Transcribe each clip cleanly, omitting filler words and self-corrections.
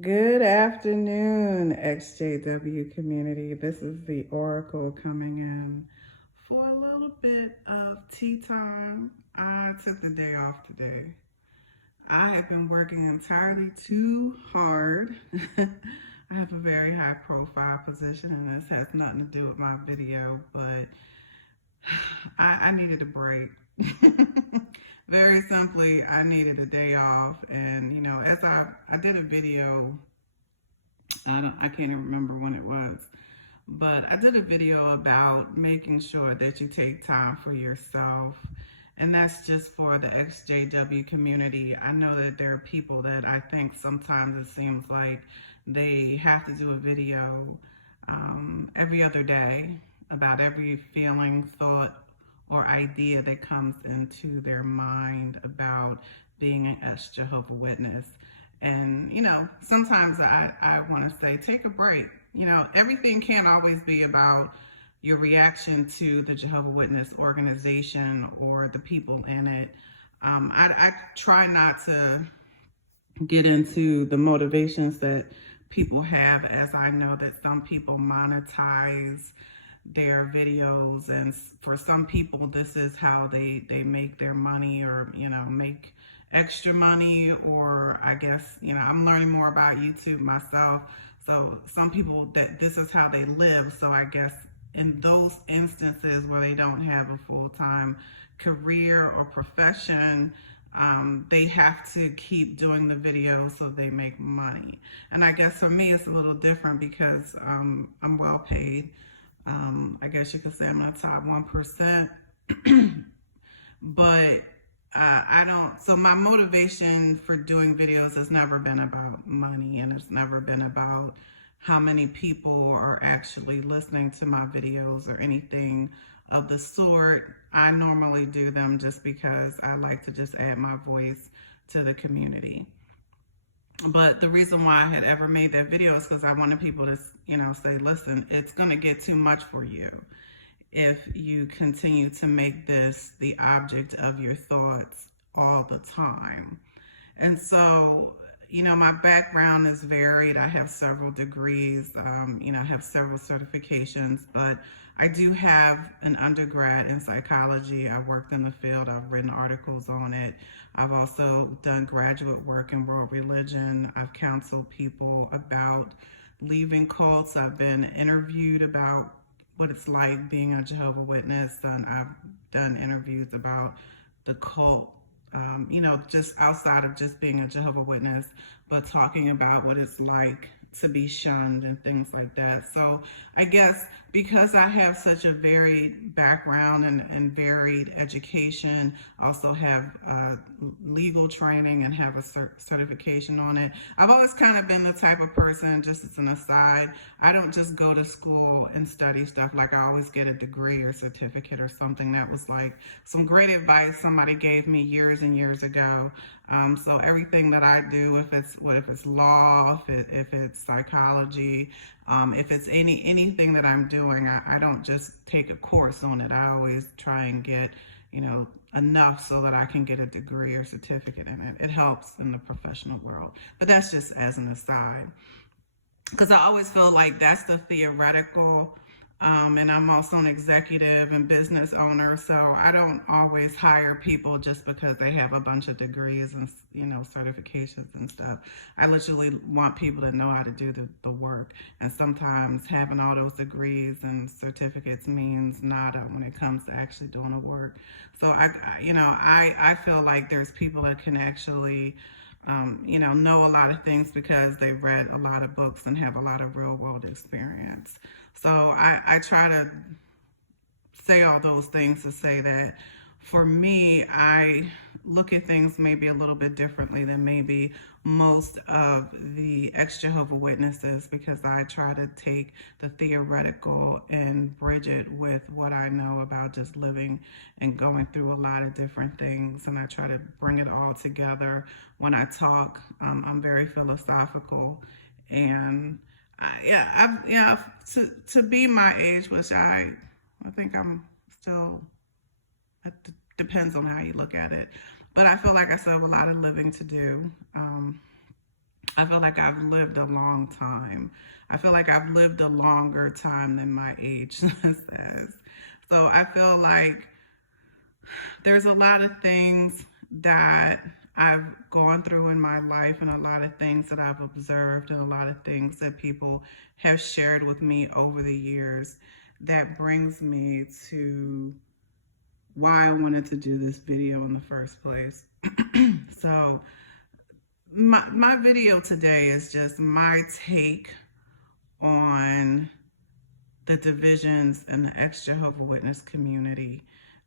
Good afternoon, EXJW community. This is the Oracle coming in for a little bit of tea time. I took the day off today. I have been working entirely too hard. I have a very high profile position, and this has nothing to do with my video, but I needed a break. Very simply, I needed a day off, and as I did a video, I can't even remember when it was, but I did a video about making sure that you take time for yourself. And that's just for the XJW community. I know that there are people that I think sometimes it seems like they have to do a video every other day about every feeling, thought, or idea that comes into their mind about being an ex-Jehovah Witness. And, sometimes I want to say, take a break. Everything can't always be about your reaction to the Jehovah Witness organization or the people in it. I try not to get into the motivations that people have, as I know that some people monetize their videos, and for some people this is how they make their money, or make extra money, or I guess I'm learning more about YouTube myself, so some people that this is how they live. So I guess in those instances where they don't have a full-time career or profession, they have to keep doing the videos so they make money. And I guess for me it's a little different because I'm well paid. I guess you could say I'm in the top 1%. But I don't, so my motivation for doing videos has never been about money, and it's never been about how many people are actually listening to my videos or anything of the sort. I normally do them just because I like to just add my voice to the community. But the reason why I had ever made that video is because I wanted people to, say, listen, it's going to get too much for you if you continue to make this the object of your thoughts all the time. And so, my background is varied. I have several degrees, I have several certifications, but I do have an undergrad in psychology. I worked in the field. I've written articles on it. I've also done graduate work in world religion. I've counseled people about leaving cults. I've been interviewed about what it's like being a Jehovah Witness, and I've done interviews about the cult, just outside of just being a Jehovah Witness, but talking about what it's like to be shunned and things like that. So I guess because I have such a varied background and varied education, also have legal training and have a certification on it. I've always kind of been the type of person, just as an aside, I don't just go to school and study stuff. Like, I always get a degree or certificate or something. That was like some great advice somebody gave me years and years ago. So everything that I do, if it's law, if it's psychology, if it's anything that I'm doing, I don't just take a course on it. I always try and get enough so that I can get a degree or certificate in it. It helps in the professional world. But that's just as an aside, because I always feel like that's the theoretical. And I'm also an executive and business owner, so I don't always hire people just because they have a bunch of degrees and certifications and stuff. I literally want people to know how to do the work, and sometimes having all those degrees and certificates means nada when it comes to actually doing the work. So I feel like there's people that can actually know a lot of things because they've read a lot of books and have a lot of real world experience. So I try to say all those things to say that for me, I look at things maybe a little bit differently than maybe most of the ex-Jehovah Witnesses, because I try to take the theoretical and bridge it with what I know about just living and going through a lot of different things, and I try to bring it all together when I talk. I'm very philosophical, and to be my age, which I think I'm still, it depends on how you look at it. But I feel like I still have a lot of living to do. I feel like I've lived a long time. I feel like I've lived a longer time than my age says. So I feel like there's a lot of things that I've gone through in my life, and a lot of things that I've observed, and a lot of things that people have shared with me over the years that brings me to why I wanted to do this video in the first place. So my video today is just my take on the divisions in the ex-Jehovah's Witness community.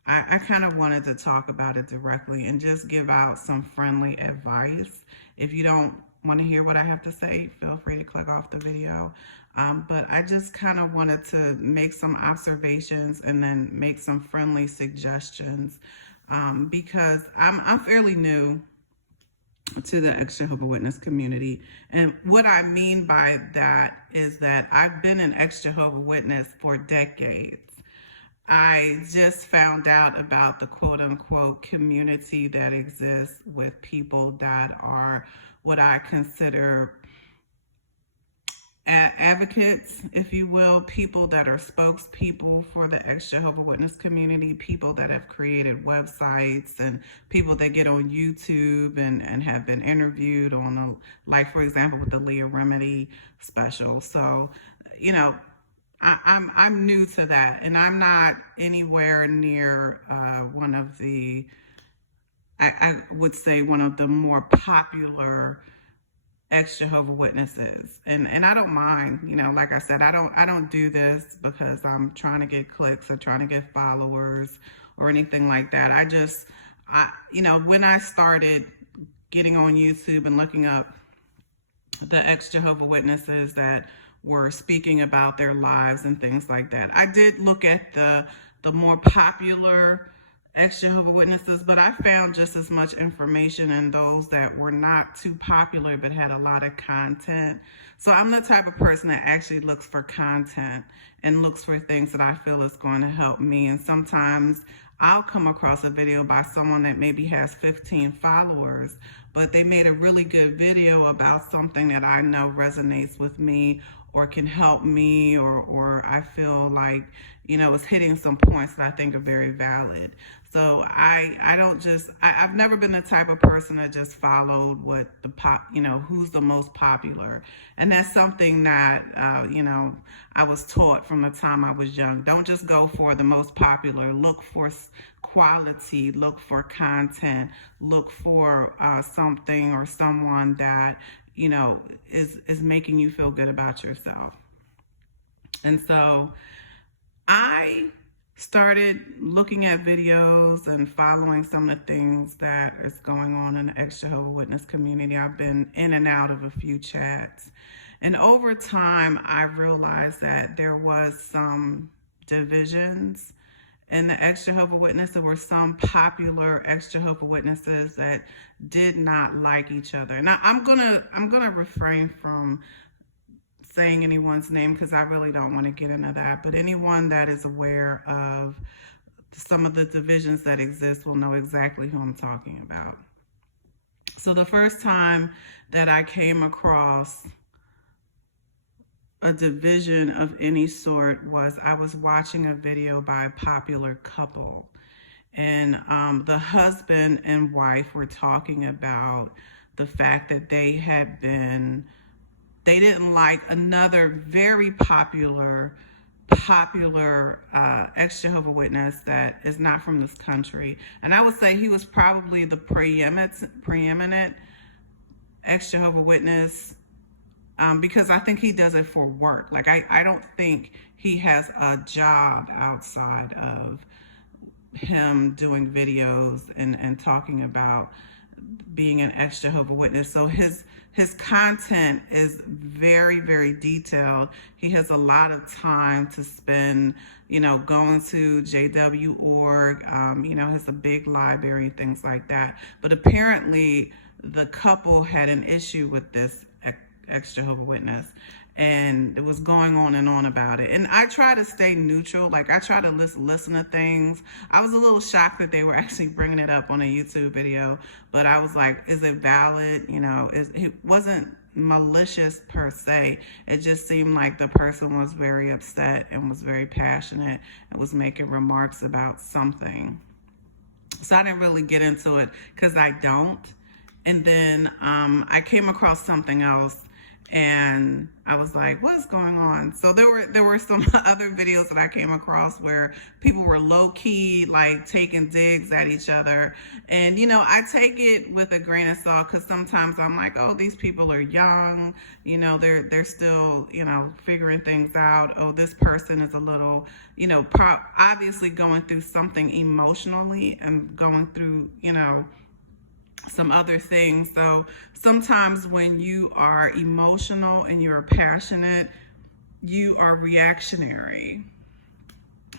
I kind of wanted to talk about it directly and just give out some friendly advice. If you don't want to hear what I have to say, feel free to click off the video. But I just kind of wanted to make some observations and then make some friendly suggestions because I'm fairly new to the ex-Jehovah's Witness community. And what I mean by that is that I've been an ex-Jehovah's Witness for decades. I just found out about the quote unquote community that exists with people that are what I consider advocates, if you will, people that are spokespeople for the ex-Jehovah's Witness community, people that have created websites, and people that get on YouTube and have been interviewed on, like for example, with the Leah Remedy special. So, you know, I'm new to that, and I'm not anywhere near one of the, I would say, one of the more popular ex-Jehovah's Witnesses, and I don't mind, you know, like I said, I don't do this because I'm trying to get clicks or trying to get followers or anything like that. You know, when I started getting on YouTube and looking up the ex-Jehovah's Witnesses that were speaking about their lives and things like that, I did look at the more popular ex-Jehovah's Witnesses, but I found just as much information in those that were not too popular but had a lot of content. So I'm the type of person that actually looks for content and looks for things that I feel is going to help me. And sometimes I'll come across a video by someone that maybe has 15 followers, but they made a really good video about something that I know resonates with me or can help me, or I feel like, you know, it's hitting some points that I think are very valid. So I've never been the type of person that just followed what you know, who's the most popular. And that's something that, you know, I was taught from the time I was young. Don't just go for the most popular. Look for quality, look for content, look for something or someone that, you know, is making you feel good about yourself. And so I started looking at videos and following some of the things that is going on in the ex-Jehovah's Witness community. I've been in and out of a few chats. And over time, I realized that there was some divisions in the ex-Jehovah's Witness. There were some popular ex-Jehovah's Witnesses that did not like each other. Now, I'm gonna refrain from saying anyone's name because I really don't want to get into that. But anyone that is aware of some of the divisions that exist will know exactly who I'm talking about. So the first time that I came across a division of any sort was I was watching a video by a popular couple, and the husband and wife were talking about the fact that they didn't like another very popular ex-Jehovah's Witness that is not from this country. And I would say he was probably the preeminent ex-Jehovah's Witness because I think he does it for work. Like, I don't think he has a job outside of him doing videos and talking about being an ex-Jehovah's Witness. So his content is very, very detailed. He has a lot of time to spend, you know, going to JW.org, you know, has a big library, things like that. But apparently the couple had an issue with this ex-Jehovah's Witness. and it was going on and on about it. And I try to stay neutral. Like, I try to listen to things. I was a little shocked that they were actually bringing it up on a YouTube video, but I was like, is it valid? You know, it wasn't malicious per se. It just seemed like the person was very upset and was very passionate and was making remarks about something. So I didn't really get into it because I don't. And then I came across something else, and I was like, what's going on? So there were some other videos that I came across where people were low key, like taking digs at each other. And, you know, I take it with a grain of salt, because sometimes I'm like, oh, these people are young, you know, they're still, you know, figuring things out. Oh, this person is a little, you know, obviously going through something emotionally and going through, you know, some other things. So sometimes when you are emotional and you're passionate, you are reactionary.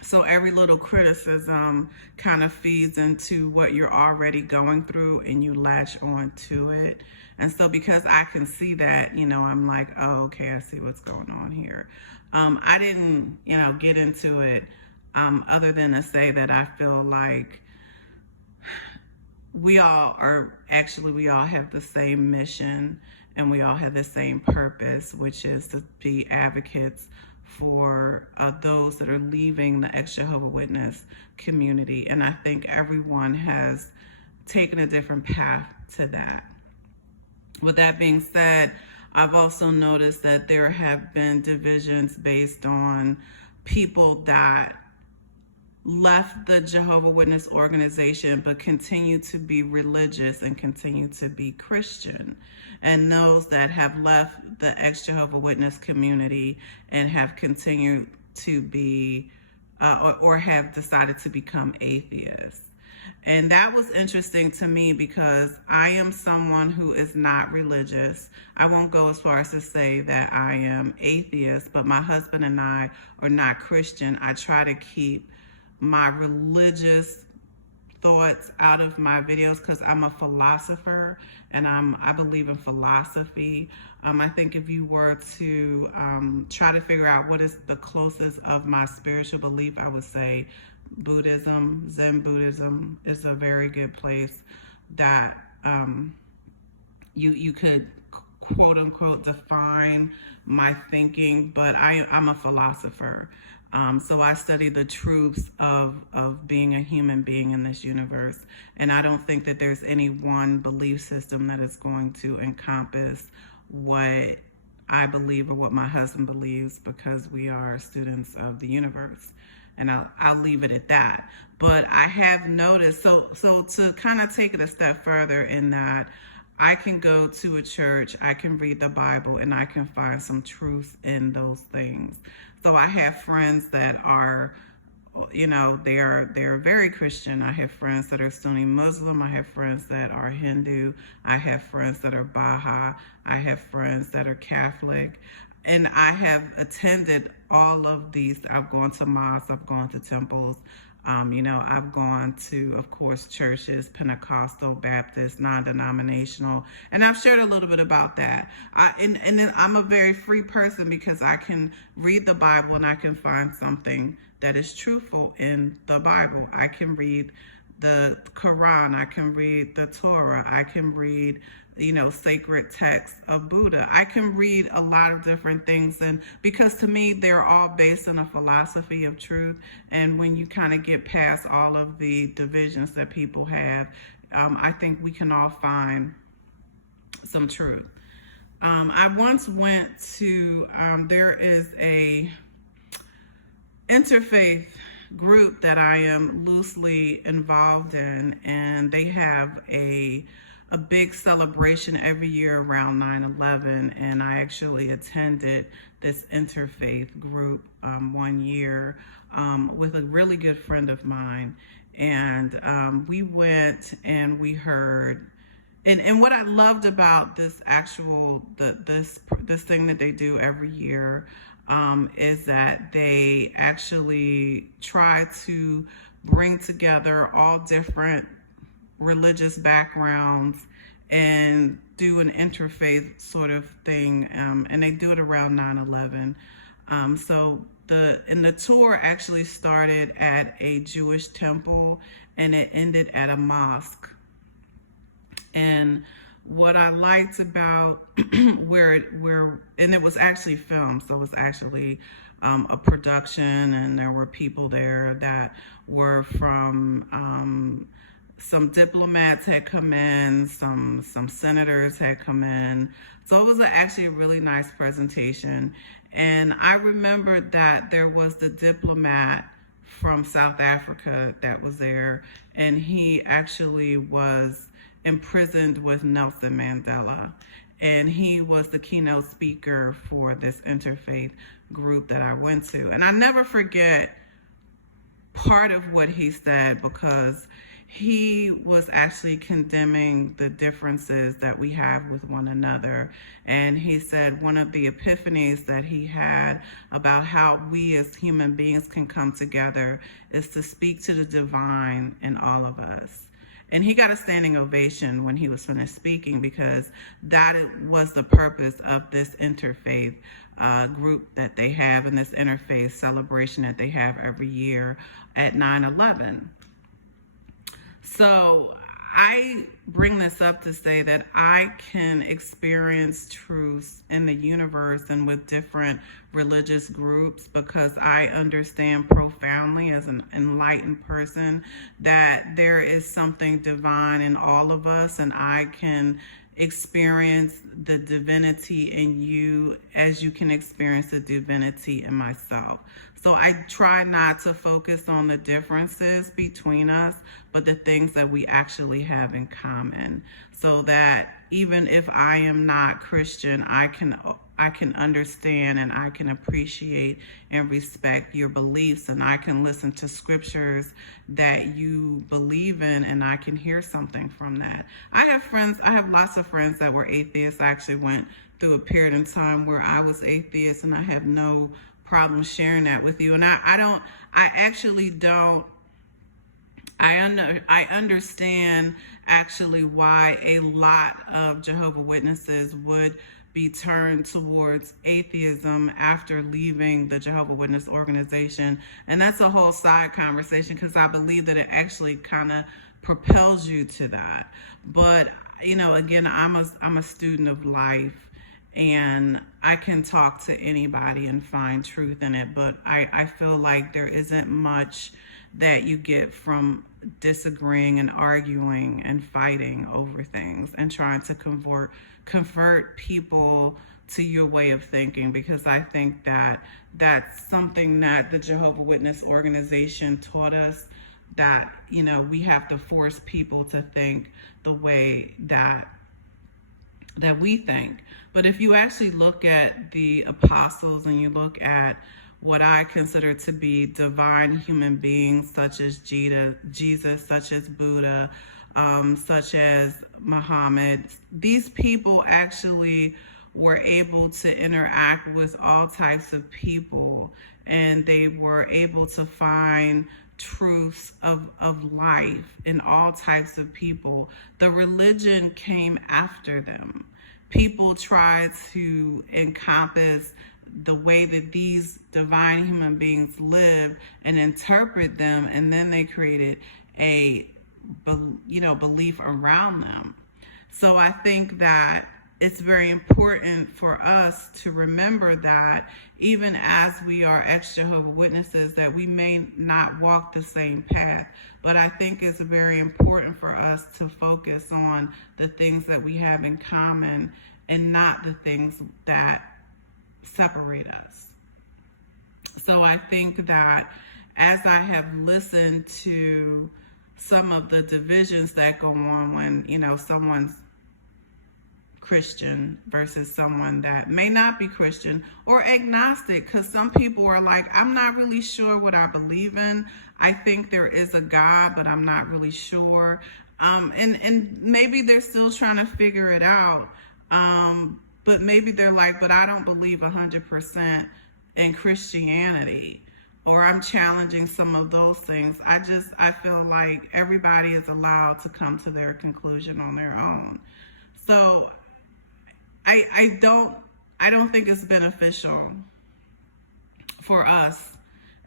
So every little criticism kind of feeds into what you're already going through, and you latch on to it. And so because I can see that, you know, I'm like, oh, okay, I see what's going on here. I didn't, you know, get into it other than to say that I feel like we all have the same mission, and we all have the same purpose, which is to be advocates for those that are leaving the ex-Jehovah's Witness community. And I think everyone has taken a different path to that. With that being said, I've also noticed that there have been divisions based on people that left the Jehovah's Witness organization but continue to be religious and continue to be Christian, and those that have left the ex-Jehovah's Witness community and have continued to be or have decided to become atheists. And that was interesting to me, because I am someone who is not religious. I won't go as far as to say that I am atheist, but my husband and I are not Christian. I try to keep my religious thoughts out of my videos, because I'm a philosopher, and I believe in philosophy. I think if you were to try to figure out what is the closest of my spiritual belief, I would say Buddhism. Zen Buddhism is a very good place that you could quote unquote define my thinking, but I'm a philosopher. So I study the truths of being a human being in this universe. And I don't think that there's any one belief system that is going to encompass what I believe or what my husband believes, because we are students of the universe. And I'll leave it at that. But I have noticed, so to kind of take it a step further, in that I can go to a church, I can read the Bible, and I can find some truth in those things. So I have friends that are, you know, they're very Christian. I have friends that are Sunni Muslim. I have friends that are Hindu. I have friends that are Baha'i. I have friends that are Catholic. And I have attended all of these. I've gone to mosques, I've gone to temples. You know, I've gone to, of course, churches, Pentecostal, Baptist, non-denominational, and I've shared a little bit about that. And then I'm a very free person, because I can read the Bible and I can find something that is truthful in the Bible. I can read the Quran, I can read the Torah, I can read, you know, sacred texts of Buddha. I can read a lot of different things, and because to me they're all based on a philosophy of truth. And when you kind of get past all of the divisions that people have, I think we can all find some truth. I once went to there is a interfaith group that I am loosely involved in, and they have a big celebration every year around 9/11, and I actually attended this interfaith group one year with a really good friend of mine, and we went and we heard. And what I loved about this this thing that they do every year is that they actually try to bring together all different religious backgrounds and do an interfaith sort of thing, and they do it around 9/11. So the tour actually started at a Jewish temple and it ended at a mosque. And what I liked about and it was actually filmed, so it was actually a production, and there were people there that were from some diplomats had come in, some senators had come in. So it was actually a really nice presentation. And I remembered that there was the diplomat from South Africa that was there, and he actually was imprisoned with Nelson Mandela. And he was the keynote speaker for this interfaith group that I went to. And I never forget part of what he said, because he was actually condemning the differences that we have with one another. And he said one of the epiphanies that he had about how we as human beings can come together is to speak to the divine in all of us. And he got a standing ovation when he was finished speaking, because that was the purpose of this interfaith group that they have, and this interfaith celebration that they have every year at 9/11. So I bring this up to say that I can experience truths in the universe and with different religious groups, because I understand profoundly as an enlightened person that there is something divine in all of us, and I can experience the divinity in you as you can experience the divinity in myself. So I try not to focus on the differences between us, but the things that we actually have in common, so that even if I am not Christian, I can understand and I can appreciate and respect your beliefs, and I can listen to scriptures that you believe in, and I can hear something from that. I have lots of friends that were atheists. I actually went through a period in time where I was atheist, and I have no problem sharing that with you. And I understand actually why a lot of Jehovah's Witnesses would be turned towards atheism after leaving the Jehovah's Witness organization. And that's a whole side conversation, because I believe that it actually kind of propels you to that. But, again, I'm a student of life, and I can talk to anybody and find truth in it. But I feel like there isn't much that you get from disagreeing and arguing and fighting over things and trying to convert people to your way of thinking, because I think that that's something that the Jehovah's Witness organization taught us, that we have to force people to think the way that we think. But if you actually look at the apostles and you look at what I consider to be divine human beings, such as Jesus, such as Buddha, such as Muhammad, these people actually were able to interact with all types of people, and they were able to find truths of life in all types of people. The religion came after them. People tried to encompass the way that these divine human beings live and interpret them, and then they created a belief around them. So I think that it's very important for us to remember that even as we are ex-Jehovah's Witnesses, that we may not walk the same path, but I think it's very important for us to focus on the things that we have in common and not the things that separate us. So I think that as I have listened to some of the divisions that go on when, someone's Christian versus someone that may not be Christian or agnostic, because some people are like, I'm not really sure what I believe in. I think there is a God, but I'm not really sure. And maybe they're still trying to figure it out. But maybe they're like, but I don't believe 100% in Christianity, or I'm challenging some of those things. I feel like everybody is allowed to come to their conclusion on their own. So I don't think it's beneficial for us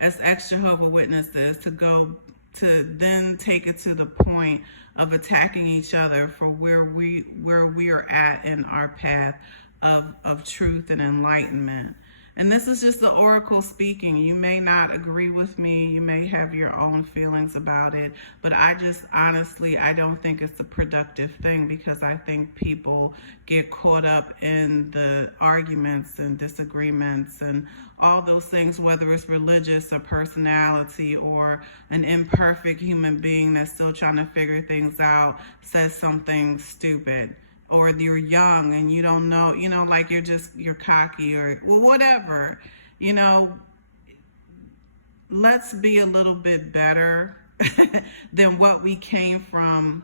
as ex-Jehovah Witnesses to go to then take it to the point of attacking each other for where we are at in our path of truth and enlightenment. And this is just the oracle speaking. You may not agree with me. You may have your own feelings about it. But I just honestly, I don't think it's a productive thing, because I think people get caught up in the arguments and disagreements and all those things, whether it's religious or personality or an imperfect human being that's still trying to figure things out says something stupid. Or you're young and you don't know, like you're cocky or whatever, let's be a little bit better than what we came from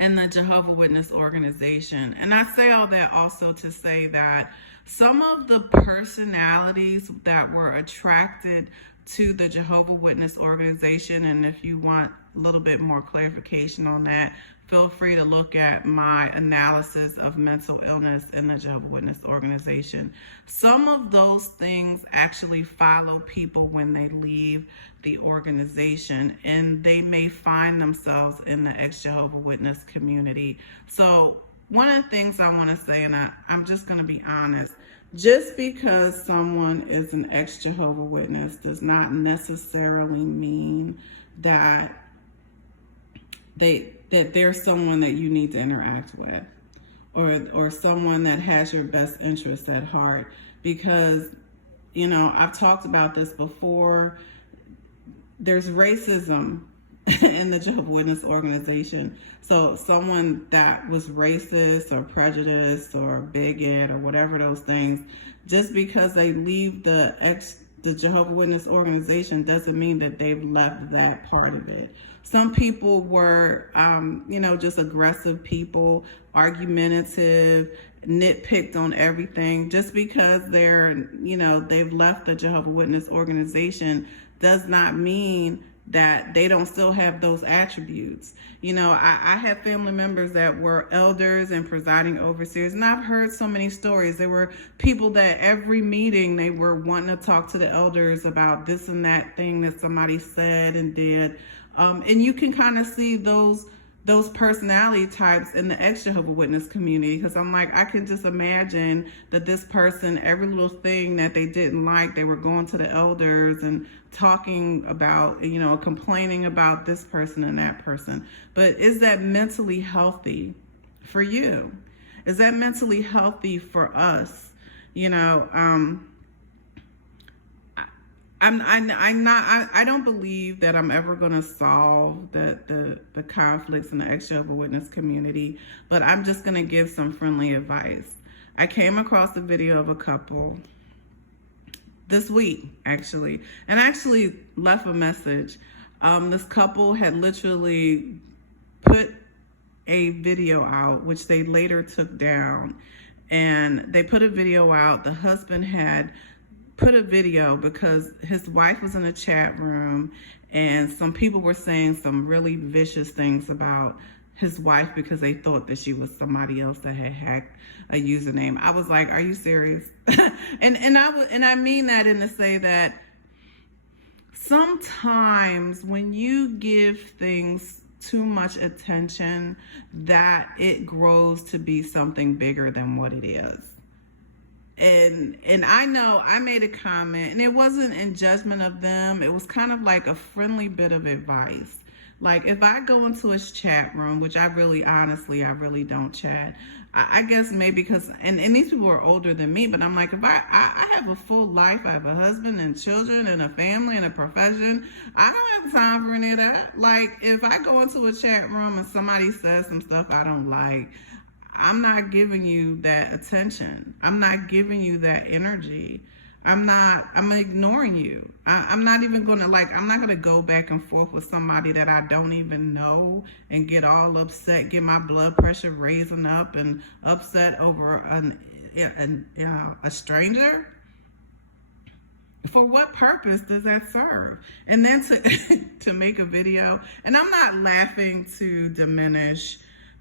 in the Jehovah Witness organization. And I say all that also to say that some of the personalities that were attracted to the Jehovah Witness organization, and if you want a little bit more clarification on that, feel free to look at my analysis of mental illness in the Jehovah Witness organization. Some of those things actually follow people when they leave the organization, and they may find themselves in the ex-Jehovah Witness community. So one of the things I want to say, and I'm just going to be honest, just because someone is an ex-Jehovah Witness does not necessarily mean that they're someone that you need to interact with, or someone that has your best interests at heart. Because, I've talked about this before. There's racism in the Jehovah Witness organization. So someone that was racist or prejudiced or bigot or whatever those things, just because they leave the Jehovah Witness organization doesn't mean that they've left that part of it. Some people were, just aggressive people, argumentative, nitpicked on everything. Just because they've left the Jehovah Witness organization does not mean that they don't still have those attributes. I have family members that were elders and presiding overseers, and I've heard so many stories. There were people that every meeting they were wanting to talk to the elders about this and that thing that somebody said and did. And you can kind of see those personality types in the ex-Jehovah Witness community, because I'm like, I can just imagine that this person, every little thing that they didn't like, they were going to the elders and talking about, complaining about this person and that person. But is that mentally healthy for you? Is that mentally healthy for us? I don't believe that I'm ever going to solve the conflicts in the ex-Jehovah Witness community, but I'm just going to give some friendly advice. I came across a video of a couple this week, actually, and actually left a message. This couple had literally put a video out, which they later took down, and they put a video out. The husband had put a video because his wife was in a chat room, and some people were saying some really vicious things about his wife because they thought that she was somebody else that had hacked a username. I was like, are you serious? and I mean that in to say that sometimes when you give things too much attention, that it grows to be something bigger than what it is. And I know I made a comment, and it wasn't in judgment of them. It was kind of like a friendly bit of advice. Like, if I go into his chat room, which I really don't chat. I guess maybe because, and these people are older than me, but I'm like, if I have a full life, I have a husband and children and a family and a profession. I don't have time for any of that. Like, if I go into a chat room and somebody says some stuff I don't like, I'm not giving you that attention. I'm not giving you that energy. I'm ignoring you. I'm not even going to I'm not going to go back and forth with somebody that I don't even know and get all upset, get my blood pressure raising up and upset over a stranger. For what purpose does that serve? And then to make a video, and I'm not laughing to diminish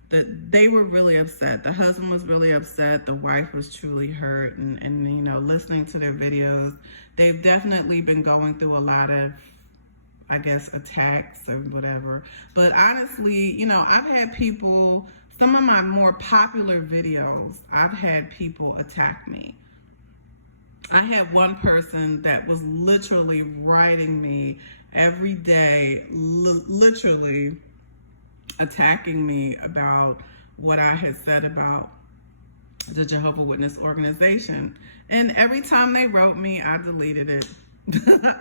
they were really upset. The husband was really upset. The wife was truly hurt. And you know, listening to their videos, they've definitely been going through a lot of, I guess, attacks or whatever. But honestly, you know, I've had people, some of my more popular videos, I've had people attack me. I had one person that was literally writing me every day, literally attacking me about what I had said about the Jehovah's Witness organization. And every time they wrote me, I deleted it.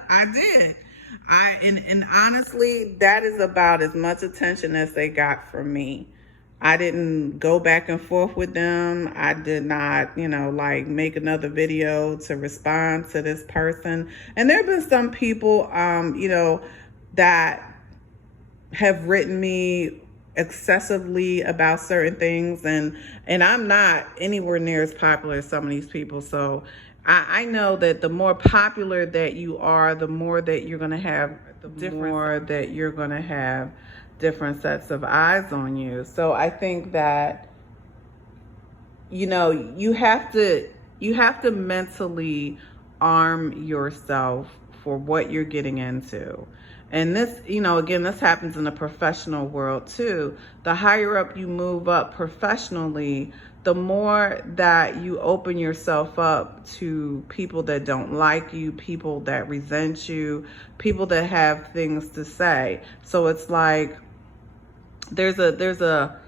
I did. And honestly, that is about as much attention as they got from me. I didn't go back and forth with them. I did not, you know, like make another video to respond to this person. And there have been some people, you know, that have written me excessively about certain things, and I'm not anywhere near as popular as some of these people. So I know that the more popular that you are, the more that you're going to have different sets of eyes on you. So I think that, you know, you have to mentally arm yourself for what you're getting into. And this, you know, again, this happens in the professional world too. The higher up you move up professionally, the more that you open yourself up to people that don't like you, people that resent you, people that have things to say. So it's like there's a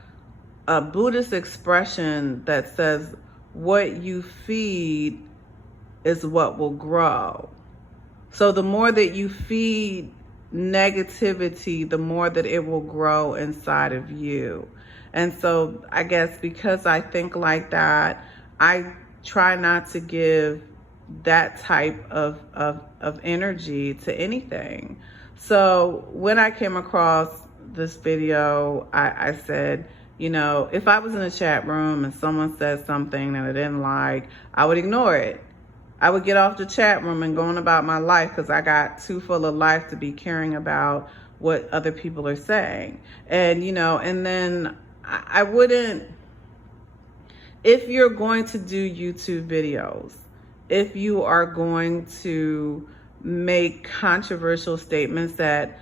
Buddhist expression that says, what you feed is what will grow. So the more that you feed negativity, the more that it will grow inside of you. And so I guess because I think like that, I try not to give that type of energy to anything. So when I came across this video, I said, you know, if I was in a chat room and someone said something that I didn't like, I would ignore it. I would get off the chat room and go on about my life, because I got too full of life to be caring about what other people are saying. And, you know, and then I wouldn't, if you're going to do YouTube videos, if you are going to make controversial statements that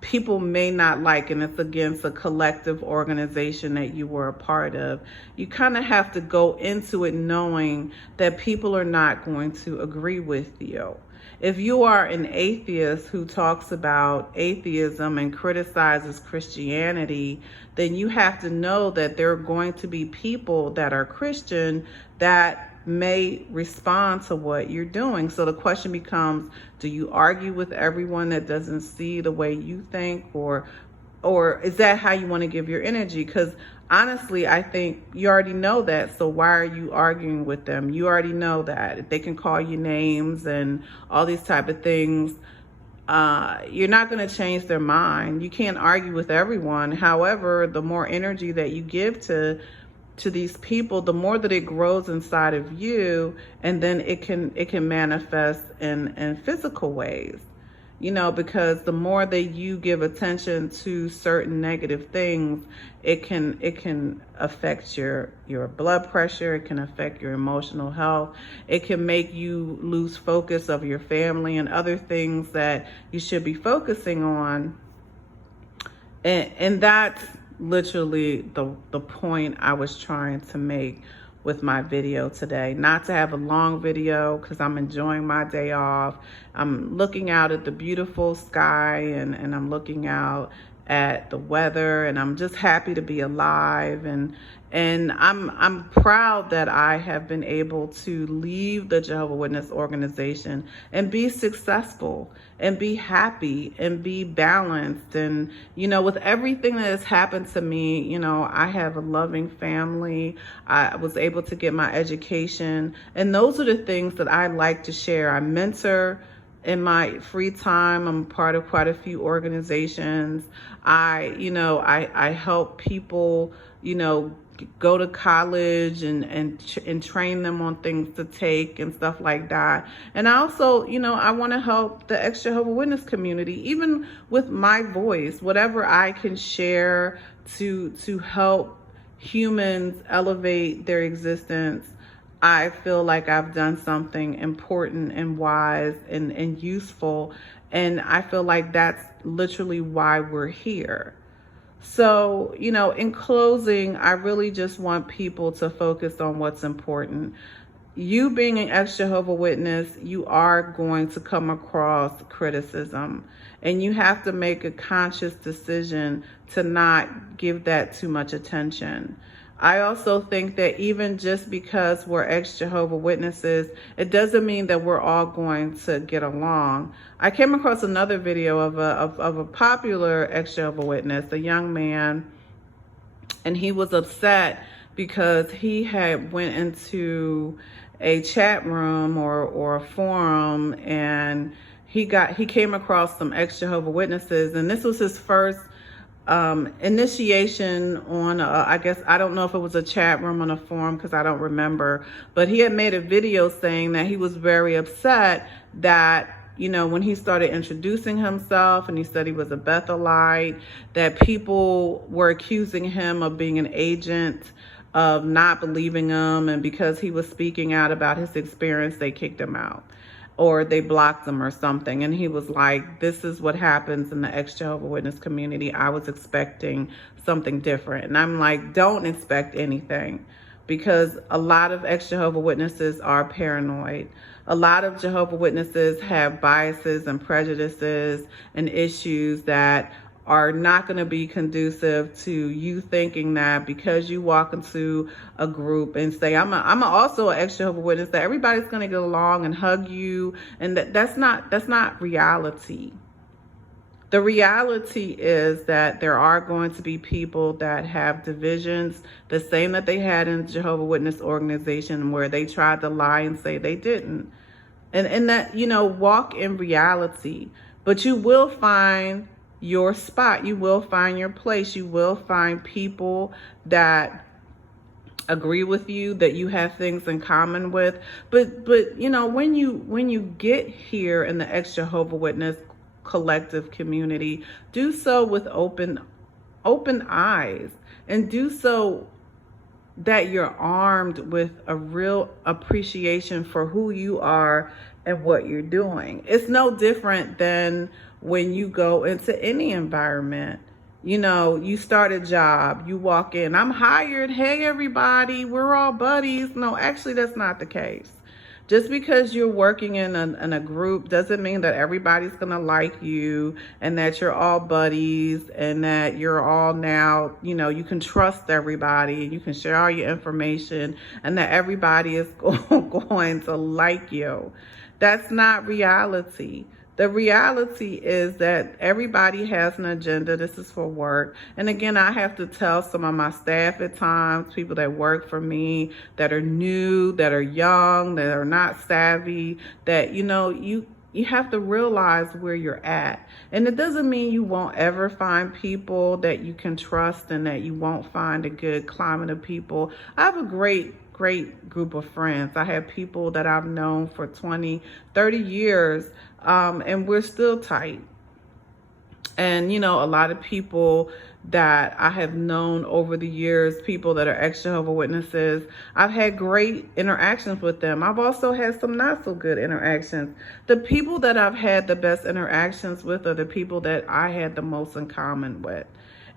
people may not like, and it's against a collective organization that you were a part of, you kind of have to go into it knowing that people are not going to agree with you. If you are an atheist who talks about atheism and criticizes Christianity, then you have to know that there are going to be people that are Christian that may respond to what you're doing. So the question becomes, do you argue with everyone that doesn't see the way you think, or is that how you want to give your energy? Because honestly, I think you already know that. So why are you arguing with them? You already know that. If they can call you names and all these type of things, you're not going to change their mind. You can't argue with everyone. However, the more energy that you give to these people, the more that it grows inside of you, and then it can manifest in physical ways, you know, because the more that you give attention to certain negative things, it can affect your blood pressure, it can affect your emotional health, it can make you lose focus of your family and other things that you should be focusing on. And that's literally the point I was trying to make with my video today. Not to have a long video, because I'm enjoying my day off. I'm looking out at the beautiful sky, and I'm looking out at the weather, and I'm just happy to be alive, and I'm proud that I have been able to leave the Jehovah's Witness organization and be successful and be happy and be balanced. And, you know, with everything that has happened to me, you know, I have a loving family. I was able to get my education, and those are the things that I like to share. I mentor in my free time. I'm part of quite a few organizations. I help people, you know, go to college and train them on things to take and stuff like that. And I also, I want to help the ex-Jehovah's Witness community, even with my voice, whatever I can share to help humans elevate their existence. I feel like I've done something important and wise and useful. And I feel like that's literally why we're here. So, in closing, I really just want people to focus on what's important. You being an ex-Jehovah's Witness, you are going to come across criticism, and you have to make a conscious decision to not give that too much attention. I also think that even just because we're ex-Jehovah's Witnesses, it doesn't mean that we're all going to get along. I came across another video of a popular ex-Jehovah's Witness, a young man, and he was upset because he had went into a chat room or a forum, and he came across some ex-Jehovah's Witnesses, and this was his first initiation on, I guess, I don't know if it was a chat room on a forum because I don't remember, but he had made a video saying that he was very upset that, when he started introducing himself and he said he was a Bethelite, that people were accusing him of being an agent, of not believing him, and because he was speaking out about his experience, they kicked him out, or they blocked him or something. And he was like, this is what happens in the ex-Jehovah's Witness community. I was expecting something different. And I'm like, don't expect anything, because a lot of ex-Jehovah's Witnesses are paranoid. A lot of Jehovah's Witnesses have biases and prejudices and issues that are not going to be conducive to you thinking that because you walk into a group and say, I'm also an ex-Jehovah's Witness, that everybody's going to get along and hug you. And that's not reality. The reality is that there are going to be people that have divisions, the same that they had in the Jehovah's Witness organization, where they tried to lie and say they didn't. And that, walk in reality. But you will find your spot. You will find your place. You will find people that agree with you, that you have things in common with. But when you get here in the ex-Jehovah's Witness collective community, do so with open eyes, and do so that you're armed with a real appreciation for who you are and what you're doing. It's no different than when you go into any environment. You start a job, you walk in, I'm hired, hey everybody, we're all buddies. No, actually that's not the case. Just because you're working in a group doesn't mean that everybody's gonna like you, and that you're all buddies, and that you're all now, you can trust everybody, and you can share all your information, and that everybody is going to like you. That's not reality. The reality is that everybody has an agenda. This is for work. And again, I have to tell some of my staff at times, people that work for me, that are new, that are young, that are not savvy, that, you have to realize where you're at. And it doesn't mean you won't ever find people that you can trust, and that you won't find a good climate of people. I have a great group of friends. I have people that I've known for 20, 30 years, and we're still tight. And, a lot of people that I have known over the years, people that are ex-Jehovah's Witnesses, I've had great interactions with them. I've also had some not so good interactions. The people that I've had the best interactions with are the people that I had the most in common with.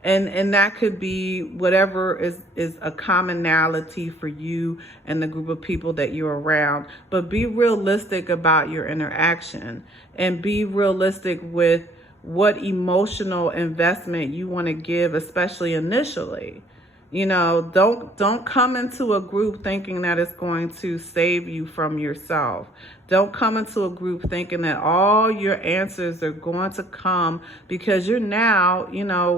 And that could be whatever is a commonality for you and the group of people that you're around. But be realistic about your interaction, and be realistic with what emotional investment you want to give, especially initially. Don't come into a group thinking that it's going to save you from yourself. Don't come into a group thinking that all your answers are going to come because you're now,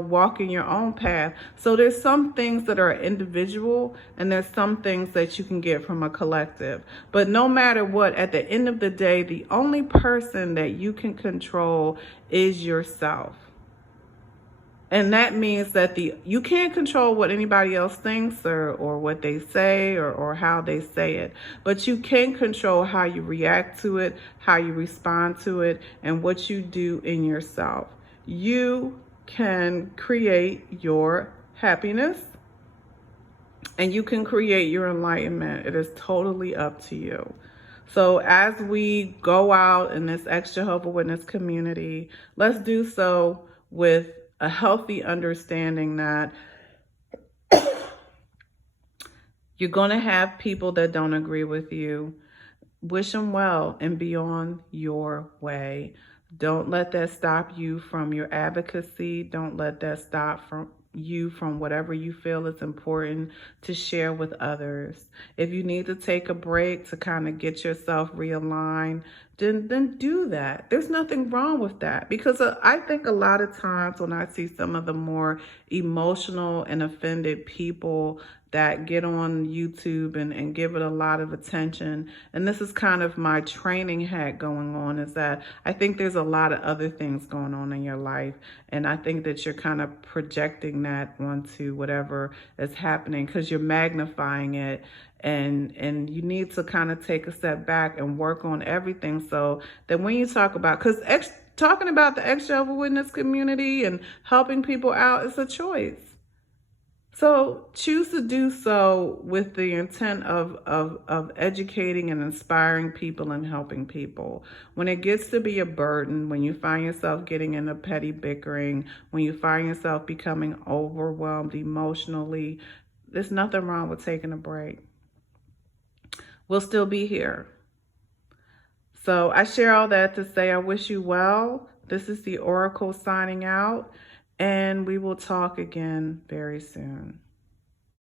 walking your own path. So there's some things that are individual, and there's some things that you can get from a collective. But no matter what, at the end of the day, the only person that you can control is yourself. And that means that you can't control what anybody else thinks or what they say or how they say it, but you can control how you react to it, how you respond to it, and what you do in yourself. You can create your happiness and you can create your enlightenment. It is totally up to you. So as we go out in this ex-Jehovah's Witness community, let's do so with a healthy understanding that you're going to have people that don't agree with you. Wish them well and be on your way. Don't let that stop you from your advocacy. Don't let that stop you from whatever you feel is important to share with others. If you need to take a break to kind of get yourself realigned, then do that. There's nothing wrong with that, because I think a lot of times when I see some of the more emotional and offended people that get on YouTube and give it a lot of attention, and this is kind of my training hat going on, is that I think there's a lot of other things going on in your life, and I think that you're kind of projecting that onto whatever is happening because you're magnifying it, and you need to kind of take a step back and work on everything so that when you talk about, because talking about the ex-Jehovah's Witness community and helping people out is a choice. So choose to do so with the intent of educating and inspiring people and helping people. When it gets to be a burden, when you find yourself getting into petty bickering, when you find yourself becoming overwhelmed emotionally, there's nothing wrong with taking a break. We'll still be here. So I share all that to say I wish you well. This is the Oracle signing out, and we will talk again very soon.